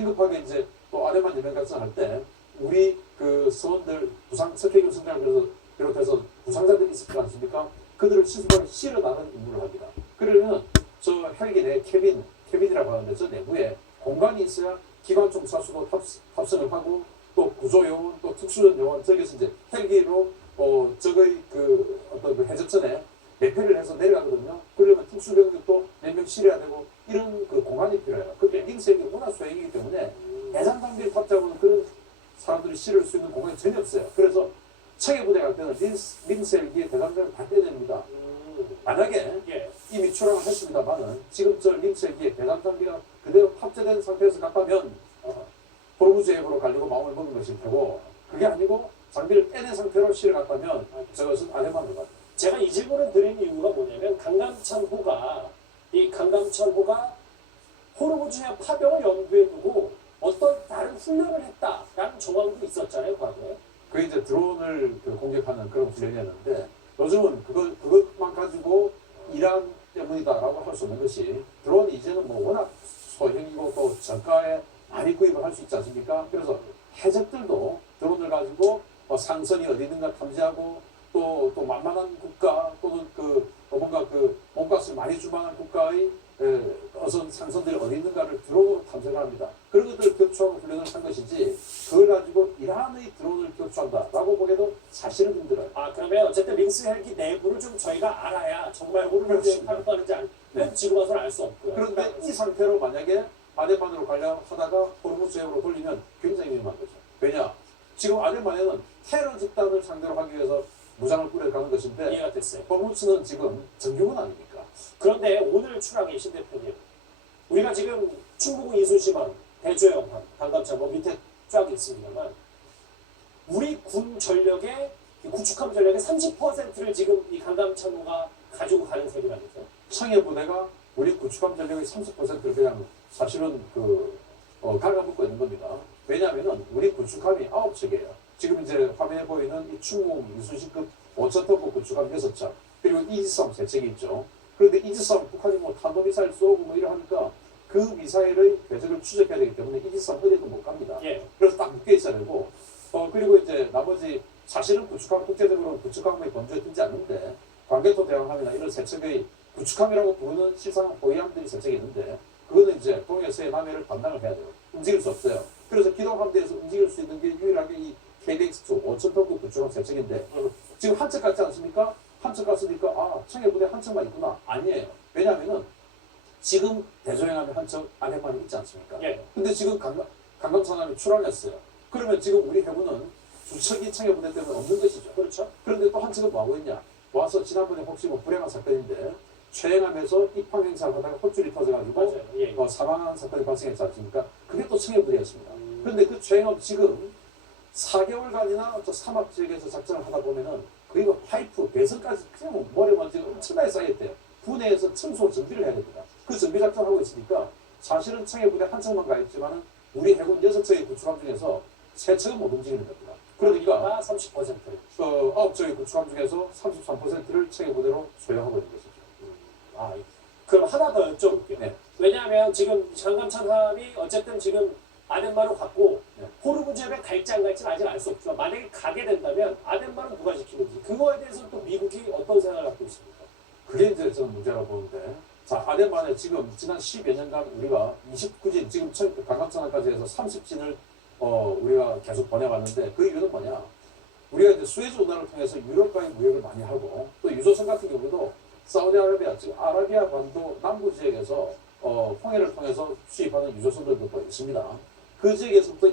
긴급하게 이제 또 아내만 연맹 작전할 때 우리 그 서원들 부상 석회균 성장을 비롯해서 부상자들이 있을 거 아닙니까? 그들을 시설에 실어나는 임무를 합니다. 그러면 저 헬기 내 캐빈이라고 하는데 저 내부에 공간이 있어야 기관총 사수도 탑승을 하고 또 구조요원 또 특수전 요원 저기서 이제 헬기로 저거의 그 어떤 그 해적선에 매표를 해서 내려가거든요. 그러면 특수병력도 몇 명 실어야 되고 이런 그 공간이 필요해요. 그 랜딩셀이 워낙 소형이기 때문에 대장 장비를 탑재하고는 그런 사람들이 실을 수 있는 공간이 전혀 없어요. 그래서 청해부대 갈 때는 림셀기에 대장장을 다 떼야 됩니다. 만약에 이미 출항을 했습니다만은 지금 저 림셀기에 대장 장비가 그대로 탑재된 상태에서 갔다면 호르무즈해으로 가려고 마음을 먹는 것일 테고 그게 아니고 장비를 떼낸 상태로 실어 갔다면 저것은 아내만으로 가요. 제가 이 질문을 드린 이유가 뭐냐면 강감찬호가 호르무즈해 파병을 염두에 두고 어떤 다른 훈련을 했다라는 정황도 있었잖아요, 과거에. 그 이제 드론을 공격하는 그런 훈련이었는데 요즘은 그것만 가지고 이란 때문이다라고 할 수 없는 것이 드론이 이제는 뭐 워낙 소형이고 또 저가에 많이 구입을 할 수 있지 않습니까? 그래서 해적들도 드론을 가지고 상선이 어디 있는가 탐지하고 또 만만한 국가 또는 뭔가 몸값을 많이 주만한 국가의 어선 상선들이 어디 있는가를 드론으로 탐색을 합니다. 그런 것들을 격추하고 훈련을 한 것이지 그걸 가지고 이란의 드론을 격추한다라고 보기에도 사실은 힘들어요. 그러면 어쨌든 링스 헬기 내부를 좀 저희가 알아야 정말 호르무즈에 파병하는지 그건 지금 와서는 알 수 없고요. 그런데 이 상태로 만약에 아덴만으로 가려고 하다가 호르무즈해으로 돌리면 굉장히 위험한 거죠. 왜냐? 지금 아덴만에는 테러 집단을 상대로 하기 위해서 무장을 꾸려가는 것인데 이해가 됐어요. 호르무즈는 지금 정규군 아닙니까? 그런데 오늘 출항의 신 대표님, 우리가 지금 충북 이순신함, 대조영함, 강감찬 뭐 밑에 쫙 있습니다만 우리 군 전력의 구축함 전력의 30%를 지금 이 강감찬호가 가지고 가는 셈이라면서요. 청해부대가 우리 구축함 전력의 30%를 그냥 사실은 갉아먹고 있는 겁니다. 왜냐하면 우리 구축함이 9척이에요. 지금 이제 화면에 보이는 이 충북 이순신급 5,000톤급 구축함 6척, 그리고 이지섬 3척이 있죠. 그런데 이지섬 북한이 뭐 탄도미사일 쏘고 뭐 이러니까 그 미사일의 궤적을 추적해야 되기 때문에 이지섬 어디도 못 갑니다. 그래서 딱 묶여 있어야 되고 그리고 이제 나머지 사실은 구축함 국제적으로 구축함의 범주에 들지 않는데 광개토 대왕함이나 이런 세척의 구축함이라고 부르는 실상 호위함들이 세척이 있는데 그거는 이제 동해서의 남해를 담당을 해야 돼요. 움직일 수 없어요. 그래서 기동함대에서 움직일 수 있는 게 유일하게 이 KDX2 5,000톤급 구축함 세척인데 지금 한 척 같지 않습니까? 한 척 갔으니까 청해부대 한 척만 있구나. 아니에요. 왜냐하면은 지금 대조행함에 한 척 안에만 있지 않습니까? 근데 지금 강감찬함이 출항했어요. 그러면 지금 우리 해군은 두 척이 청해부대 때문에 없는 것이죠. 그렇죠. 그런데 또 한 척은 뭐 하고 있냐? 와서 지난번에 혹시 뭐 불행한 사건인데 최행함에서 입항 행사를 하다가 헛줄이 터져가지고 사망한 사건이 발생했지 않습니까? 그게 또 청해부대였습니다. 그런데 그 최행함 지금 4개월간이나 저 사막 지역에서 작전을 하다 보면은 거의 뭐 파이프, 배선까지 그냥 뭐 모래먼지가 엄청나게 쌓였대요. 부내에서 청소 정비를 해야 됩니다. 그 정비 작전을 하고 있으니까 사실은 청해부대 한 척만 가 있지만은 우리 해군 6척의 구축함 중에서 3척은 못 움직이는 겁니다. 그러니까 30%. 9척의 구축함 중에서 33%를 청해부대로 소유하고 있는 것이죠. 그럼 하나 더 여쭤볼게요. 네. 왜냐하면 지금 강감찬함이 어쨌든 지금 아덴마로 갔고 호르무즈해에 갈지 안 갈지는 아직 알 수 없지만 만약에 가게 된다면 아덴마는 누가 지키는지 그거에 대해서 또 미국이 어떤 생각을 갖고 있습니까? 그게 이제 저는 문제라고 보는데 자 아덴만에 지금 지난 10여 년간 우리가 29진 지금 강감찬함까지 해서 30진을 우리가 계속 보내왔는데 그 이유는 뭐냐? 우리가 이제 수에즈 운하를 통해서 유럽과의 무역을 많이 하고 또 유조선 같은 경우도 사우디아라비아 즉 아라비아 반도 남부 지역에서 홍해를 통해서 수입하는 유조선들도 또 있습니다. 그 지역에서부터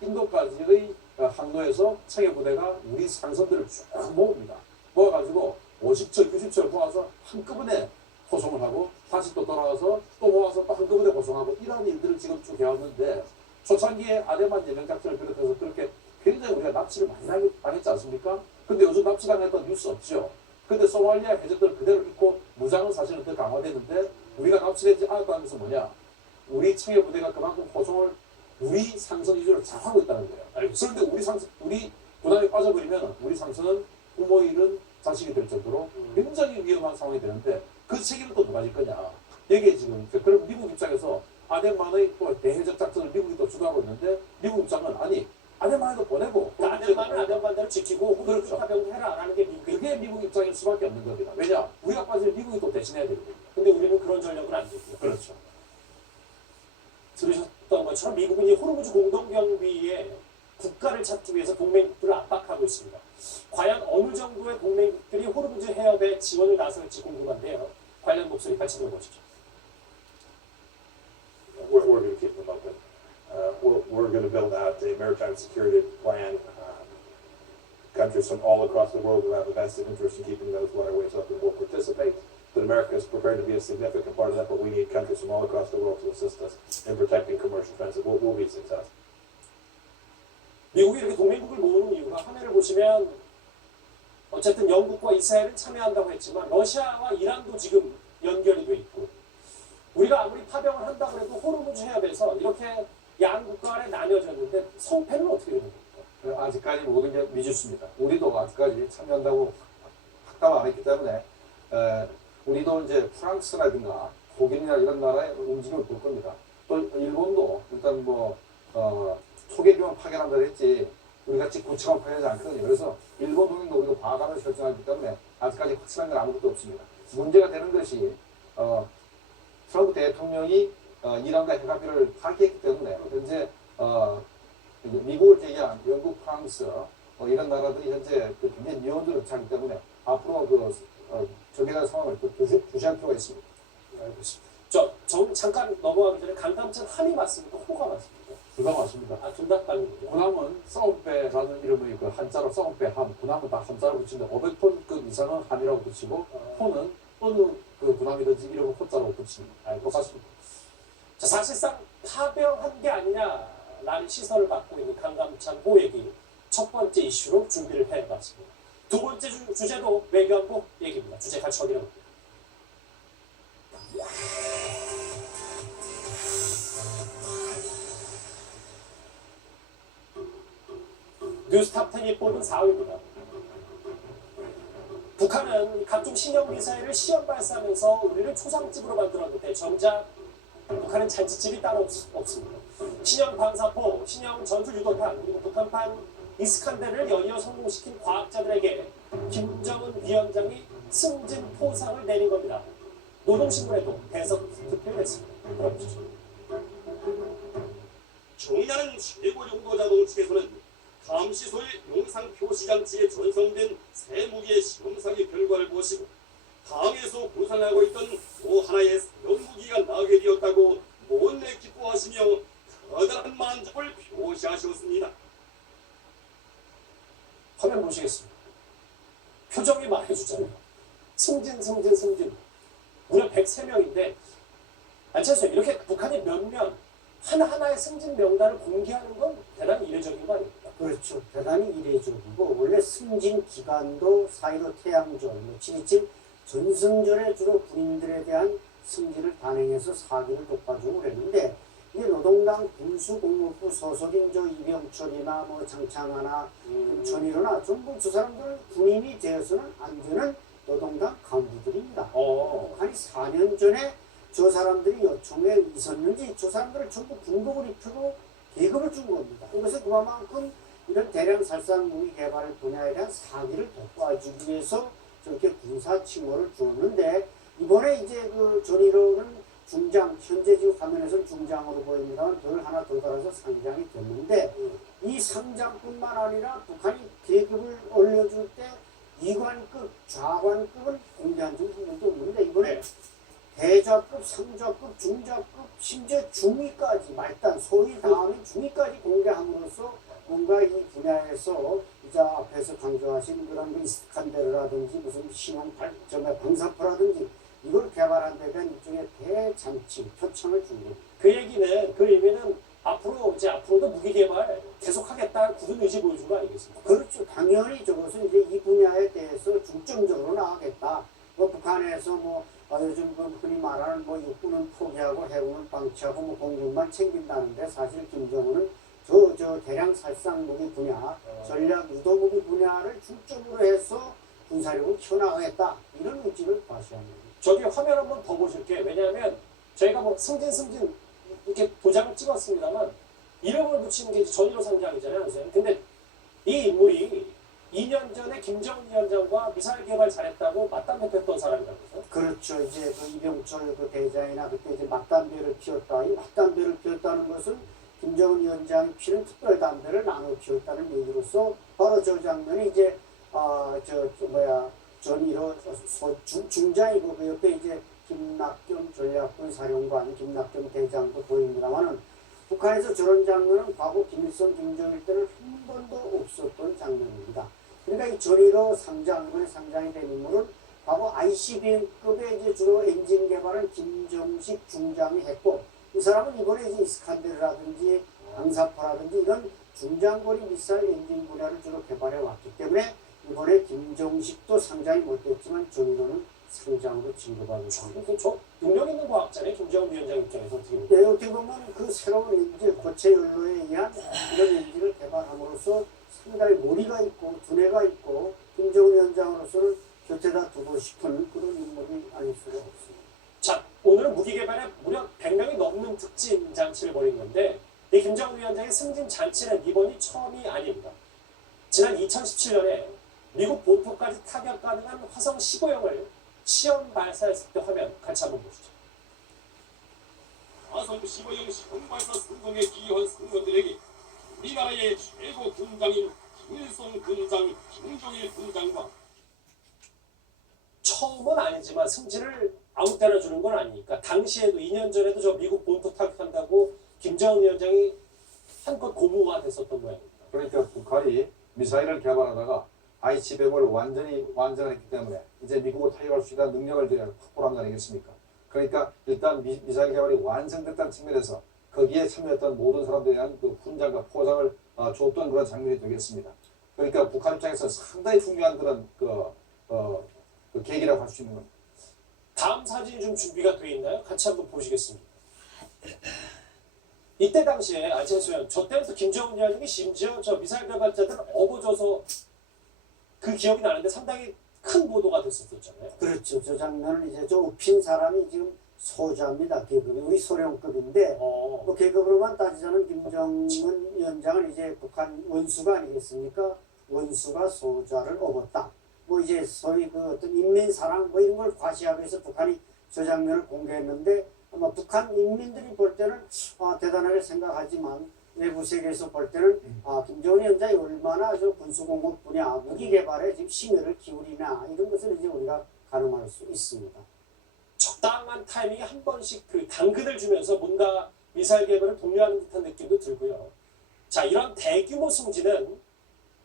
인도까지의 항로에서 청해부대가 우리 상선들을 쭉 모읍니다. 모아가지고 50척, 60척 모아서 한꺼번에 호송을 하고 다시 또 돌아와서 또 모아서 또 한꺼번에 호송하고 이러한 일들을 지금 쭉 해왔는데 초창기에 아덴만 예명작전을 비롯해서 그렇게 굉장히 우리가 납치를 많이 당했지 않습니까? 근데 요즘 납치당했던 뉴스 없죠. 근데 소말리아 해적들 그대로 있고 무장은 사실은 더 강화됐는데 우리가 납치되지 않았다는 것은 뭐냐? 우리 청해부대가 그만큼 호송을 우리 상선 위주로 잘하고 있다는 거예요. 그런데 우리 부담이 빠져버리면 우리 상선은 부모 잃은 자식이 될 정도로 굉장히 위험한 상황이 되는데 그 책임을 또 누가 질 거냐? 여기에 지금 그럼 미국 입장에서 아덴만의 또 대해적 작전을 미국이 주도하고 있는데 미국 입장은 아니 아덴만에도 보내고 아덴만은 아덴만대로 지키고 호르무즈 그렇죠. 파병도 해라라는 게 미국의. 그게 미국 입장일 수밖에 없는 겁니다. 왜냐 우리가 빠지면 미국이 또 대신해야 되거든요. 근데 우리는 그런 전력은 안 되고요. 그렇죠. 들으셨던 것처럼 미국은 이 호르무즈 공동경비에 국가를 찾기 위해서 동맹국들을 압박하고 있습니다. 과연 어느 정도의 동맹국들이 호르무즈 해협에 지원을 나설지 궁금한데요. 관련 목소리 같이 들어보시죠. We're going to keep them open. We're going to build out a maritime security plan. Countries from all across the world who have a vested interest in keeping those waterways open will participate. But America is prepared to be a significant part of that, but we need countries from all across the world to assist us in protecting commercial transit. We'll be successful. 미국이 이렇게 동맹국을 모으는 이유가 화면을 보시면 어쨌든 영국과 이스라엘은 참여한다고 했지만 러시아와 이란도 지금 연결이 돼 있고 우리가 아무리 파병을 한다고 해도 호르무즈 해협에서 이렇게 양국 간에 나뉘어졌는데 성패는 어떻게 되는 겁니까? 아직까지 모든 게 미지수입니다. 우리도 아직까지 참여한다고 확답을 안 했기 때문에 우리도 이제 프랑스라든가 독일이나 이런 나라의 움직임을 볼 겁니다. 또 일본도 일단 뭐 소개비만 파견한다고 했지 우리 같이 구체만 파견하지 않거든요. 그래서 일본 동맹도 우리가 과감하게 결정하기 때문에 아직까지 확실한 건 아무것도 없습니다. 문제가 되는 것이 트럼프 대통령이 이란과 핵합의를 파기했기 때문에 현재 미국을 제외한 영국, 프랑스 이런 나라들이 현재 굉장히 미온들을 차기 때문에 앞으로 정해진 상황을 주시할 필요가 있습니다. 알겠습니다. 잠깐 넘어가기 전에 강감찬 함이 맞습니까? 호가 맞습니까? 둘 다 맞습니다. 둘다 맞는군요. 군함은 싸움배라는 이름의 한자로 싸움배 함, 군함은 다 한자로 붙이는데 500톤급 이상은 함이라고 붙이고 호는 어느 군함이든지 이름을 호자로 붙입니다. 똑같습니다. 자, 사실상 파병한 게 아니냐라는 시선을 받고 있는 강감찬 호 얘기 첫 번째 이슈로 준비를 해봤습니다. 두 번째 주제도 외교안보 얘기입니다. 주제 같이 확인해볼게요. 뉴스탑10이 뽑은 4위입니다. 북한은 각종 신형 미사일을 시험 발사하면서 우리를 초상집으로 만들었는데 정작 북한은 잔치집이 따로 없습니다. 신형 방사포, 신형 전술유도탄, 그리고 북한판 이스칸데르를 연이어 성공시킨 과학자들에게 김정은 위원장이 승진 포상을 내린 겁니다. 노동신문에도 대석 투표를 했습니다. 들어보시죠. 정의나는 최고 용도자동 측에서는 감시소의 용상 표시장치에 전송된 새 무기의 시험사기 결과를 보시고 당에서 구상하고 있던 또 하나의 새로운 무기가 나게 되었다고 못내 기뻐하시며 커다란 만족을 표시하셨습니다. 화면 보시겠습니다. 표정이 말해주잖아요. 승진. 무려 103명인데 안철수 이렇게 북한이 몇몇 하나하나의 승진 명단을 공개하는 건 대단히 이례적인 거 아닙니까? 그렇죠. 대단히 이례적이고 원래 승진 기간도 4.15 태양절, 7.27 전승절에 주로 군인들에 대한 승진을 단행해서 사기를 돋궈주고 그랬는데 이게 노동당 군수공무부 소속인 이병철이나 장창하나 전일호나 전부 저 사람들은 군인이 되어서는 안 되는 노동당 간부들입니다. 북한이 4년 전에 저 사람들이 요청에 있었는지 저 사람들을 전부 군복을 입히고 계급을 준 겁니다. 그래서 그만큼 이런 대량 살상 무기 개발 분야에 대한 사기를 돋궈주기 위해서 저렇게 군사 칭호를 주었는데 이번에 이제 전일호는 중장, 현재 지금 화면에서는 중장으로 보입니다만 별 하나 더 달아서 상장이 됐는데 이 상장뿐만 아니라 북한이 계급을 올려줄 때 이관급, 좌관급은 공개한 적이 한 번도 없는데 이번에 대좌급, 상좌급, 중좌급, 심지어 중위까지 말단, 소위 다음인 중위까지 공개함으로써 뭔가 이 분야에서 이제 앞에서 강조하신 그런 이스칸데르라든지 무슨 신형 방사포라든지 이걸 개발한 데 대한 일종의 대잔치, 표창을 준 겁니다. 그 얘기는, 그 의미는 앞으로도 무기 개발 계속하겠다는 굳은 의지 보여준 거 아니겠습니까? 그렇죠. 당연히 저것은 이제 이 분야에 대해서 중점적으로 나가겠다. 북한에서 요즘 흔히 말하는 육군은 포기하고 해군은 방치하고 공군만 챙긴다는데 사실 김정은은 저 대량 살상 무기 분야, 전략 유도 무기 분야를 중점으로 해서 군사력을 키워나가겠다. 이런 의지를 과시합니다. 저기 화면 한번 더 보실게요. 왜냐하면 저희가 승진 이렇게 도장을 찍었습니다만 이름을 붙이는 게 이제 전일호 상장이잖아요, 선생님. 근데 이 인물이 2년 전에 김정은 위원장과 미사일 개발 잘했다고 맞담배했던 사람이라면서요? 그렇죠. 이제 그 이병철 그 대장이나 그때 이제 맞담배를 피웠다. 이 맞담배를 피웠다는 것은 김정은 위원장이 피는 특별 담배를 나눠 피웠다는 얘기로서 바로 저 장면이 이제 전일호 중장이고 그 옆에 이제 김낙겸 전략군 사령관, 김낙겸 대장도 보입니다만은 북한에서 저런 장면은 과거 김일성, 김정일 때는 한 번도 없었던 장면입니다. 그러니까 이 전일호 상장, 이번에 상장이 된 인물은 과거 ICBM급의 이제 주로 엔진 개발을 김정식 중장이 했고, 이 사람은 이번에 이제 이스칸데르라든지 방사포라든지 이런 중장거리 미사일 엔진 분야를 주로 개발해 왔기 때문에 이번에 김정식도 상장이 못됐지만 전일호는 상장으로 진급하고 있습니다. 저 능력 있는 과학자네, 김정은 위원장 입장에서 어떻게 보면. 네, 어떻게 보면 그 새로운 엔진, 고체 연료에 의한 이런 엔진을 개발함으로써 상당히 머리가 있고 두뇌가 있고 김정은 위원장으로서는 곁에다 두고 싶은 그런 인물이 아닐 수가 없습니다. 자, 오늘은 무기 개발에 무려 100명이 넘는 특진 잔치를 벌인 건데, 이 김정은 위원장의 승진 잔치는 이번이 처음이 아닙니다. 지난 2017년에 미국 본토까지 타격 가능한 화성 15형을 시험 발사했을 때 화면 같이 한번 보시죠. 화성 15형 시험 발사 성공에 기여한 승무원들에게 우리나라의 최고 군장인 김일성 군장, 김종일 군장과 처음은 아니지만 승진을 아무 때나 주는 건 아니니까 당시에도 2년 전에도 저 미국 본토 타격한다고 김정은 위원장이 한껏 고무가 됐었던 모양입니다. 그러니까 북한이 미사일을 개발하다가 ICBM을 완전히 완성했기 때문에 이제 미국을 타격할 수 있는 능력을 확보한 거 아니겠습니까? 그러니까 일단 미사일 개발이 완성됐다는 측면에서 거기에 참여했던 모든 사람들에 대한 그 훈장과 포상을 줬던 그런 장면이 되겠습니다. 그러니까 북한 입장에서 상당히 중요한 그런 그 계기라고 할 수 있는 겁니다. 다음 사진이 좀 준비가 되어 있나요? 같이 한번 보시겠습니다. 이때 당시에 최소연 저 때부터 김정은 위원장이 심지어 저 미사일 개발자들 업어줘서 그 기억이 나는데 상당히 큰 보도가 됐었잖아요. 그렇죠. 저 장면은 이제 저 업힌 사람이 지금 소자입니다. 계급이 우리 소령급인데 뭐 계급으로만 따지자면 김정은 위원장은 이제 북한 원수가 아니겠습니까? 원수가 소자를 업었다. 뭐 이제 소위 그 어떤 인민사랑 뭐 이런 걸 과시하기 위해서 북한이 저 장면을 공개했는데 아마 북한 인민들이 볼 때는 대단하게 생각하지만 외부 세계에서 볼 때는 김정은 위원장이 얼마나 저 군수공업 분야 무기 개발에 지금 심혈을 기울이나 이런 것을 이제 우리가 가늠할 수 있습니다. 적당한 타이밍에 한 번씩 그 당근을 주면서 뭔가 미사일 개발을 독려하는 듯한 느낌도 들고요. 자, 이런 대규모 승진은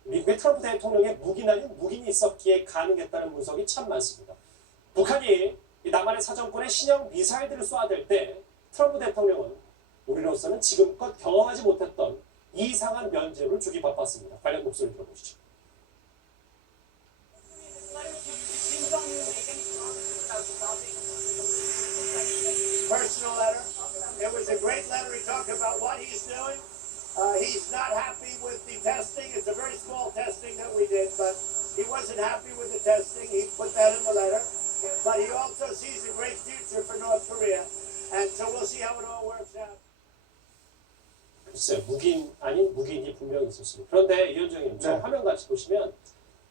미국의 트럼프 대통령의 무기나 아닌 무기이 있었기에 가능했다는 분석이 참 많습니다. 북한이 남한의 사정권에 신형 미사일들을 쏘아댈 때 트럼프 대통령은 우리로서는 지금껏 경험하지 못했던 이상한 면죄부를 주기 바빴습니다. 관련 목소리 들어보시죠. Personal letter. It was a great letter. He talked about what he's doing. He's not happy with the testing. It's a very small testing that we did, but he wasn't happy with the testing. He put that in the letter. But he also sees a great future for North Korea. And so we'll see how it all works out. 글쎄요, 무기인 아닌 무기인이 분명히 있었습니다. 그런데 이 위원장님, 저 화면 같이 보시면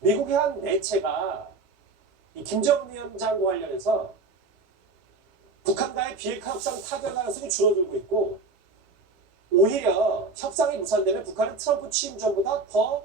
미국의 한 매체가 이 김정은 위원장과 관련해서 북한과의 비핵화 협상 타결 가능성이 줄어들고 있고 오히려 협상이 무산되면 북한은 트럼프 취임 전보다 더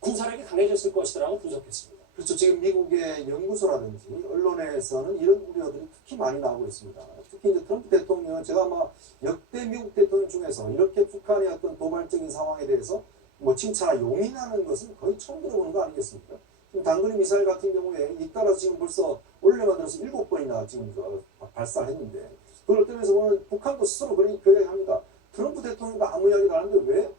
군사력이 강해졌을 것이라고 분석했습니다. 그렇죠. 지금 미국의 연구소라든지 언론에서는 이런 우려들이 특히 많이 나오고 있습니다. 특히 이제 트럼프 대통령은 제가 아마 역대 미국 대통령 중에서 이렇게 북한의 어떤 도발적인 상황에 대해서 뭐 칭찬, 용인하는 것은 거의 처음 들어보는 거 아니겠습니까? 지금 단거리 미사일 같은 경우에 잇따라 지금 벌써 올해만 들어서 7번이나 지금 발사했는데 그걸 뜨면서 보면 북한도 스스로 그런 합니다. 트럼프 대통령과 아무 이야기도 안 하는데 왜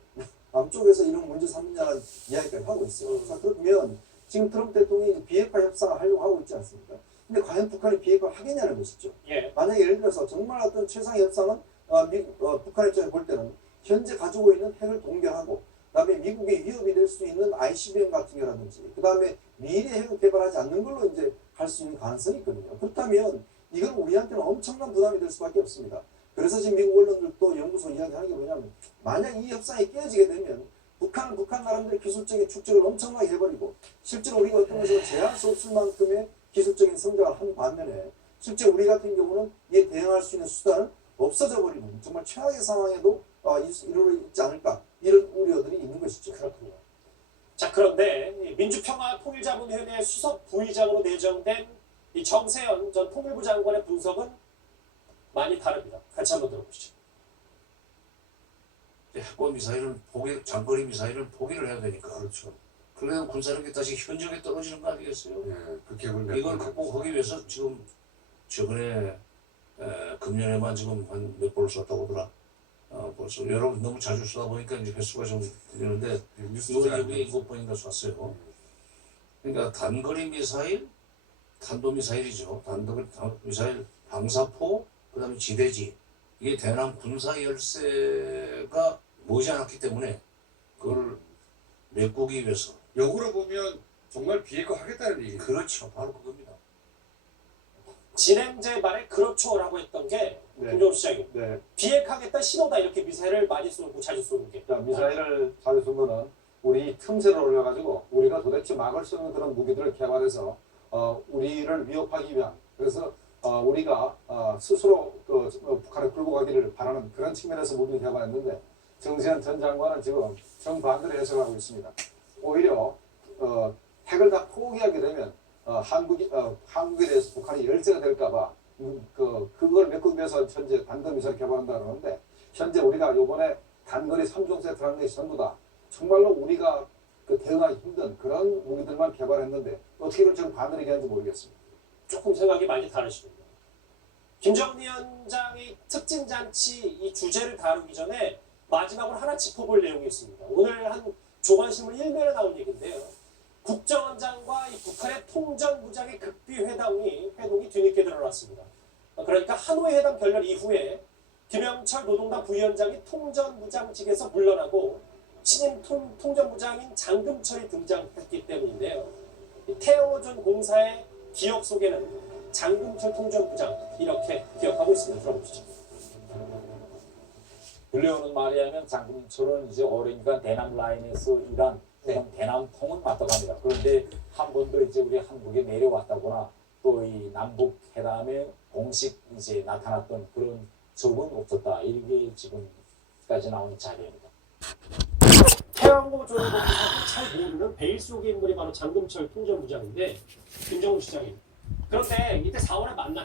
남쪽에서 이런 문제 삼느냐는 이야기까지 하고 있어요. 자, 그러면 지금 트럼프 대통령이 비핵화 협상을 하려고 하고 있지 않습니까? 근데 과연 북한이 비핵화를 하겠냐는 것이죠. 만약에 예를 들어서 정말 어떤 최상의 협상은 북한 입장에서 볼 때는 현재 가지고 있는 핵을 동결하고 그다음에 미국의 위협이 될 수 있는 ICBM 같은 거라든지 그다음에 미래 핵을 개발하지 않는 걸로 이제 갈 수 있는 가능성이 있거든요. 그렇다면 이건 우리한테는 엄청난 부담이 될 수밖에 없습니다. 그래서 지금 미국 언론들도 연구소 이야기하는 게 뭐냐면 만약 이 협상이 깨지게 되면 북한은 북한 나름대로 기술적인 축적을 엄청나게 해버리고 실제로 우리가 어떤 면에서 제할 수 없을 만큼의 기술적인 성장을 한 반면에 실제 우리 같은 경우는 이에 대응할 수 있는 수단은 없어져 버리는 정말 최악의 상황에도 이르러 있지 않을까 이런 우려들이 있는 것이죠. 그렇군요. 자, 그런데 이 민주평화통일자문위원회 수석 부의장으로 내정된 이 정세현 전 통일부 장관의 분석은 많이 다릅니다. 같이 한번 들어보시죠. 핵과 미사일은 장거리 미사일은 포기를 해야 되니까. 그렇죠. 그러면 군사력이 다시 현저하게 떨어지는 거 아니겠어요? 예, 그 갭을 이걸 극복하기 위해서 지금 최근에 금년에만 지금 한 몇 번을 썼다고 하더라. 벌써 여러분 너무 자주 쓰다 보니까 이제 횟수가 좀 들리는데 이번 여기에 7번인가 쐈어요. 그러니까 단거리 미사일, 탄도미사일이죠. 단거리 미사일, 방사포, 그다음에 지대지. 이게 대남 군사 열세가 머지않았기 때문에 그걸 메꾸기 위해서. 역으로 보면 정말 비핵화 하겠다는 얘기죠. 그렇죠. 바로 그겁니다. 진행제 말에 그렇죠라고 했던 게 네. 김종수 시장님. 네. 비핵하겠다 신호다 이렇게 미사일을 많이 쏘고 자주 쏘는 게. 자, 미사일을 자주 쏜 거는 우리 틈새를 올려가지고 우리가 도대체 막을 수 있는 그런 무기들을 개발해서 우리를 위협하기 위한 그래서 우리가 스스로 북한에 굴복하기를 바라는 그런 측면에서 무기를 개발했는데 정세현 전 장관은 지금 정반대로 해석하고 있습니다. 오히려 핵을 다 포기하게 되면 한국에 대해서 북한이 열세가 될까봐 그걸 메꾸기 위해서 현재 단거미사일 개발한다 그러는데 현재 우리가 요번에 단거리 3종 세트라는 것이 전부 다 정말로 우리가 대응하기 힘든 그런 무기들만 개발했는데 어떻게 그걸 지금 반대로 얘기하는지 모르겠습니다. 조금 생각이 많이 다르시군요. 김정은 위원장이 특진잔치 이 주제를 다루기 전에 마지막으로 하나 짚어볼 내용이 있습니다. 오늘 한 조간신문 1면에 나온 얘기인데요. 국정원장과 이 북한의 통전부장의 극비회동이 뒤늦게 드러났습니다. 그러니까 하노이 회담 결렬 이후에 김영철 노동당 부위원장이 통전부장직에서 물러나고 신임 통전부장인 장금철이 등장했기 때문인데요. 태영호전 공사의 기억 속에는 장금철 통전부장 이렇게 기억하고 있습니다. 들어보시죠. 들려오는 말에 하면 장금철은 이제 오랜 기간 대남 라인에서 일한 그런 대남통은 맡아갑니다. 그런데 한 번도 이제 우리 한국에 내려왔다거나 또 이 남북 회담에 공식 이제 나타났던 그런 적은 없었다. 이게 지금까지 나온 자료입니다. 태양호 조합을 잘 모르는 베일 속의 인물이 바로 장금철 통전부장인데 김정은 시장님. 그런데 이때 4월에 만나.